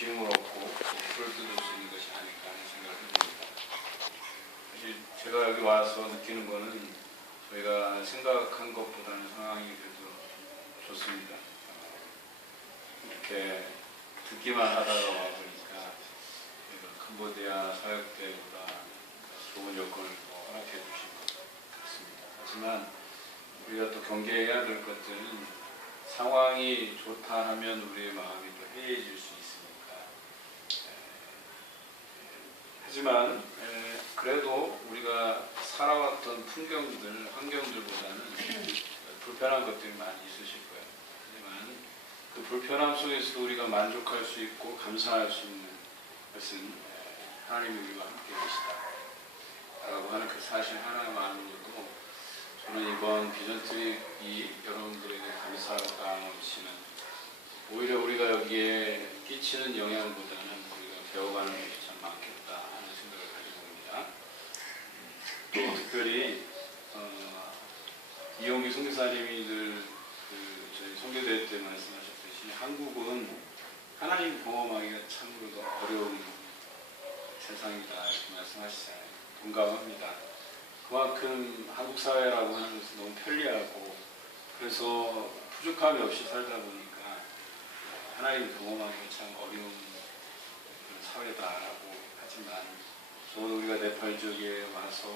힘을 얻고 목표를 뜯을 수 있는 것이 아닐까 하는 생각을 해봅니다. 사실 제가 여기 와서 느끼는 거는 저희가 생각한 것보다는 상황이 그래도 좋습니다. 이렇게 듣기만 하다가 와보니까 캄보디아 사역대보다 좋은 여건을 허락해 주신 것 같습니다. 하지만 우리가 또 경계해야 될 것들은 상황이 좋다 하면 우리의 마음이 또 해이해질 수 있습니다. 하지만 에, 그래도 우리가 살아왔던 풍경들, 환경들보다는 불편한 것들이 많이 있으실 거예요. 하지만 그 불편함 속에서도 우리가 만족할 수 있고 감사할 수 있는 것은 에, 하나님이 우리와 함께 계시다. 라고 하는 그 사실 하나만으로도 저는 이번 비전 트립이 여러분들에게 감사가 넘치는 오히려 우리가 여기에 끼치는 영향보다는 우리가 배워가는 것이 참 많겠다 하는 생각을 가지고 옵니다. 또 특별히 어, 이용기 선교사님이 늘 그 저희 선교대회 때 말씀하셨듯이 한국은 하나님 경험하기가 참으로 어려운 세상이다 이렇게 말씀하시잖아요. 동감합니다. 그만큼 한국 사회라고 하는 것은 너무 편리하고 그래서 부족함이 없이 살다 보니까 하나님 경험하기가 참 어려운 사회다라고 하지만 저 우리가 네팔 지역에 와서